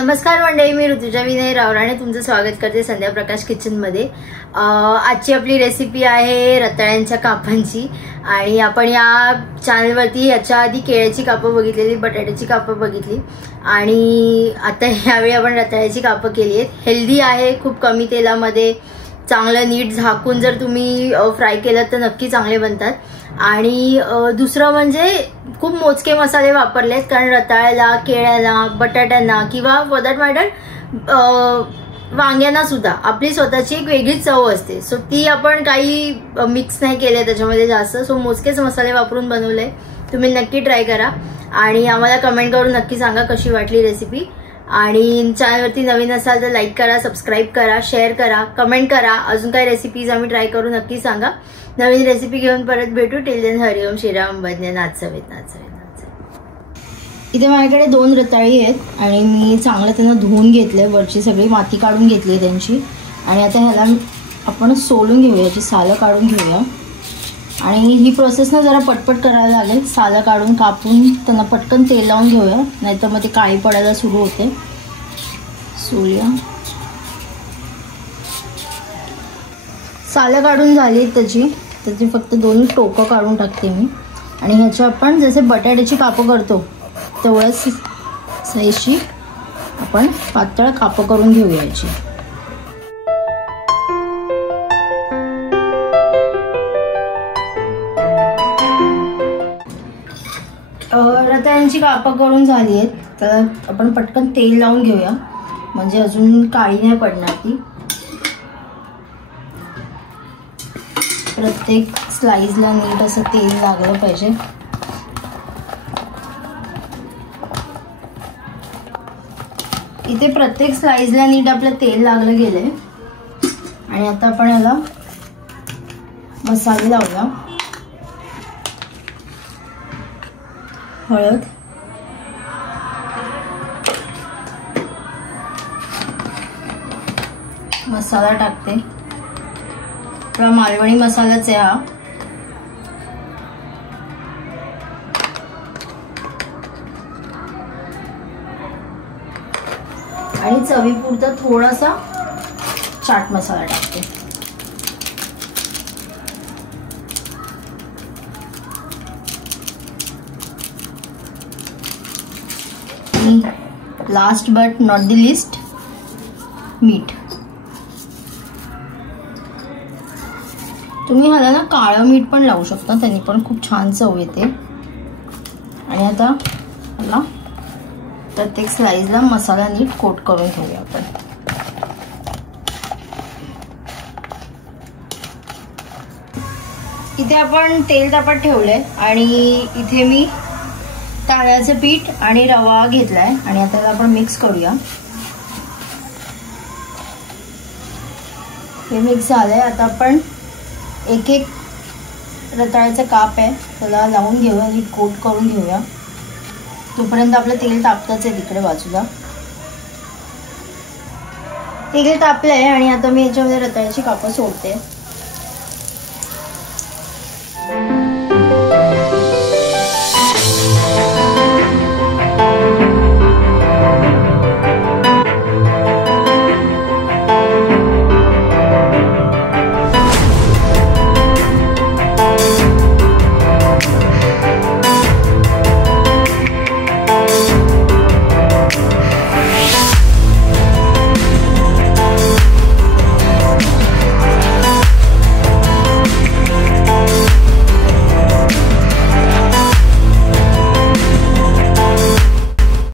नमस्कार मंडळी, मी ऋतुजा विनय रावराणे तुमचं स्वागत करते संध्या प्रकाश किचन मध्ये। आजची आपली रेसिपी आहे रताळ्यांच्या कापांची। आणि आपण या चॅनलवरती याच्या आधी केळ्याची कापं बघितलेली, बटाट्याची कापं बघितली आणि आता यावेळी आपण रताळ्याची कापं केली आहेत। हेल्दी आहे, खूप कमी तेलामध्ये चांगलं नीट झाकून जर तुम्ही फ्राय केलं तर नक्की चांगले बनतात। आणि दुसरं म्हणजे खूप मोजके मसाले वापरलेत, कारण रताळ्याला, केळ्याला, बटाट्यांना किंवा फॉर दॅट मॅटर वांग्यांना सुद्धा आपली स्वतःची एक वेगळीच चव असते। सो ती आपण काही मिक्स नाही केले त्याच्यामध्ये जास्त, सो मोजकेच मसाले वापरून बनवले। तुम्ही नक्की ट्राय करा आणि आम्हाला कमेंट करून नक्की सांगा कशी वाटली रेसिपी। आणि चॅनलवरती नवीन असाल तर लाईक करा, सबस्क्राईब करा, शेअर करा, कमेंट करा। अजून काही रेसिपीज आम्ही ट्राय करू नक्की सांगा। नवीन रेसिपी घेऊन परत भेटू। टिल देन हरिओम श्रीराम भजने नाचवेत नाचवेत। इथे माझ्याकडे 2 रताळी आहेत आणि मी चांगलं त्यांना धुवून घेतले, वरची सगळी माती काढून घेतली त्यांची। आणि आता ह्याला आपण सोलून घेऊया, याची सालं काढून घेऊया। आणि ही प्रोसेस ना जरा पटपट करायला लागेल, सालं काढून कापून त्यांना पटकन तेल लावून घेऊया, नाहीतर मग ते काळी पडायला सुरू होते। सोलूया। सालं काढून झाली त्याची फक्त 2 टोकं काढून टाकते मी। आणि ह्याच्या आपण जसे बटाट्याची कापं करतो तेवढंच साईजची आपण पातळ कापं करून घेऊया याची। रताळ्यांची कापं करून झाली आहेत, तर आपण पटकन तेल लावून घेऊया, म्हणजे अजून काळी नाही पडणार ती। प्रत्येक स्लाइसला नीट असं तेल लागलं पाहिजे। इथे प्रत्येक स्लाइसला नीट आपलं तेल लागलं गेलंय। आणि आता आपण याला मसाले लावूया। हळद, मसाला टाकते, आपला मालवणी मसालाच आहे हा। आणि चवीपुरता थोडासा चाट मसाला टाकते। आणि last but not the list, मीठ। तुम्ही ह्याला ना काळं मीठ पण लावू शकता, त्यांनी पण खूप छान चव येते। आणि आता ह्याला प्रत्येक स्लाइसला मसाला नीट कोट करून घेऊया आपण। इथे आपण तेल तापत ठेवलंय आणि इथे मी तांदळाचं पीठ आणि रवा घेतलाय आणि आता आपण मिक्स करूया। हे मिक्स झालंय, आता आपण एक एक रताळ्याचा काप आहे त्याला लावून घेऊया, नीट कोट करून घेऊया। तोपर्यंत आपलं तेल तापतच आहे तिकडे बाजूला। तेल तापलंय आणि आता मी याच्यामध्ये रताळ्याची कापं सोडते।